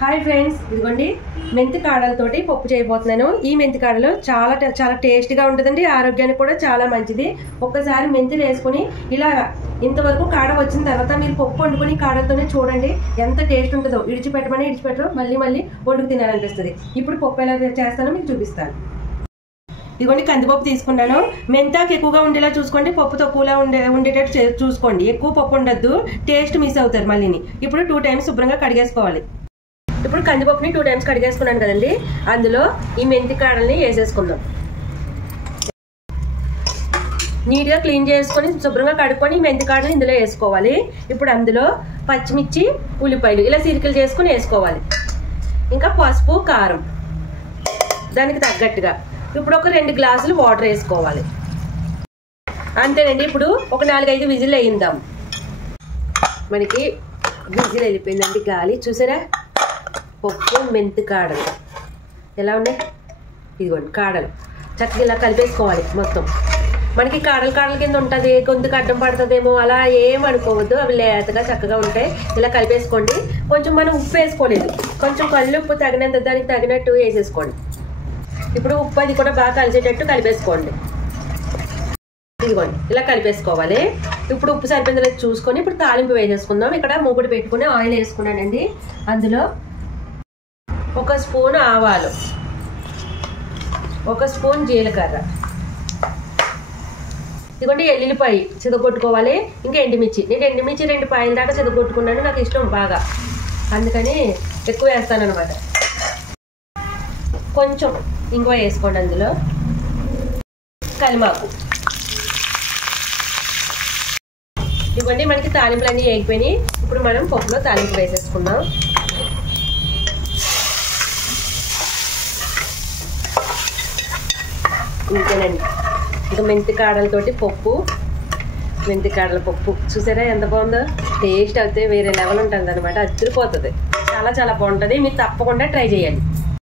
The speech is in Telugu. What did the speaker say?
హాయ్ ఫ్రెండ్స్, ఇదిగోండి మెంతి కాడలతోటి పప్పు చేయబోతున్నాను. ఈ మెంతి కాడలు చాలా టేస్ట్గా ఉంటుందండి. ఆరోగ్యానికి కూడా చాలా మంచిది. ఒక్కసారి మెంతులు వేసుకుని ఇలా ఇంతవరకు కాడ వచ్చిన తర్వాత మీరు పప్పు వండుకుని కాడలతోనే చూడండి ఎంత టేస్ట్ ఉంటుందో. ఇడిచిపెట్టరు, మళ్ళీ వండుకు తినాలనిపిస్తుంది. ఇప్పుడు పప్పు ఎలా చేస్తానో మీకు చూపిస్తాను. ఇదిగోండి కందిపప్పు తీసుకున్నాను. మెంతాకు ఎక్కువగా ఉండేలా చూసుకోండి, పప్పు తక్కువలా ఉండేటట్టు చూసుకోండి. ఎక్కువ పప్పు ఉండద్దు, టేస్ట్ మిస్ అవుతారు మళ్ళీని. ఇప్పుడు 2 టైమ్స్ శుభ్రంగా కడిగేసుకోవాలి. ఇప్పుడు కందిపప్పుని 2 టైమ్స్ కడిగేసుకున్నాను కదండి, అందులో ఈ మెంతి కాడల్ని వేసేసుకుందాం. నీట్గా క్లీన్ చేసుకొని శుభ్రంగా కడుక్కొని మెంతి కాడని ఇందులో వేసుకోవాలి. ఇప్పుడు అందులో పచ్చిమిర్చి, ఉల్లిపాయలు ఇలా సిరికలు చేసుకుని వేసుకోవాలి. ఇంకా పసుపు, కారం దానికి తగ్గట్టుగా. ఇప్పుడు ఒక 2 గ్లాసులు వాటర్ వేసుకోవాలి. అంతేనండి. ఇప్పుడు ఒక 4-5 విజిల్ వేయిందాం. మనకి విజిల్ వెళ్ళిపోయిందండి, గాలి చూసారా. పప్పు మెంతి కాడలు ఎలా ఉన్నాయి, ఇదిగోండి కాడలు చక్కగా ఇలా కలిపేసుకోవాలి. మొత్తం మనకి కాడల కింద ఉంటుంది, గొంతుకు అడ్డం పడుతుందేమో అలా ఏమనుకోవద్దు. అవి లేతగా చక్కగా ఉంటాయి. ఇలా కలిపేసుకోండి. కొంచెం మనం ఉప్పు వేసుకోలేదు, కొంచెం కల్లుప్పు తగినంత దానికి తగినట్టు వేసేసుకోండి. ఇప్పుడు ఉప్పు అది కూడా బాగా కలిసేటట్టు కలిపేసుకోండి. ఇదిగోండి ఇలా కలిపేసుకోవాలి. ఇప్పుడు ఉప్పు సరిపోయిందో చూసుకొని ఇప్పుడు తాలింపు వేసేసుకుందాం. ఇక్కడ మూకుడు పెట్టుకుని ఆయిల్ వేసుకున్నానండి. అందులో 1 స్పూన్ ఆవాలు, 1 స్పూన్ జీలకర్ర, ఇదిగోండి ఎల్లుల్లిపాయ చితగొట్టుకోవాలి. ఇంకా ఎండుమిర్చి, నేను ఎండుమిర్చి 2 పాయల దాకా చితగొట్టుకున్నాను. నాకు ఇష్టం బాగా, అందుకని ఎక్కువ వేస్తాను అనమాట. కొంచెం ఇంగువ వేసుకోండి. అందులో కలిమాకు. ఇదిగోండి మనకి తాలింపులన్నీ వేగిపోయినాయి. ఇప్పుడు మనం పప్పులో తాలింపు వేసేసుకుందాం. ఇంతేనండి, ఇంకా మెంతి కాడలతోటి పప్పు, మెంతి కాడల పప్పు చూసారా ఎంత బాగుందో. టేస్ట్ అయితే వేరే లెవెల్ ఉంటుంది అనమాట, అదిరిపోతుంది. చాలా బాగుంటుంది. మీరు తప్పకుండా ట్రై చేయండి.